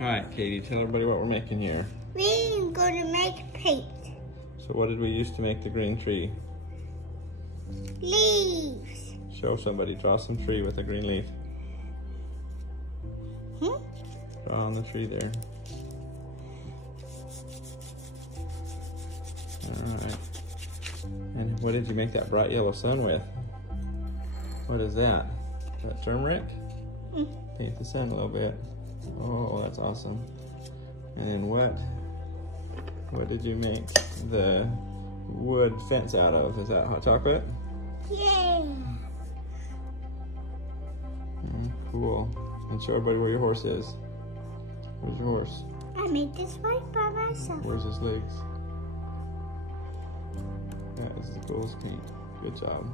All right, Katie, tell everybody what we're making here. We're going to make paint. So what did we use to make the green tree? Leaves. Show somebody, draw some tree with a green leaf. Draw on the tree there. All right. And what did you make that bright yellow sun with? What is that? Is that turmeric? Paint the sun a little bit. Oh, that's awesome. And then what did you make the wood fence out of? Is that hot chocolate? Yeah. Cool. And show everybody where your horse is. Where's your horse? I made this right by myself. Where's his legs? That is the coolest paint. Good job.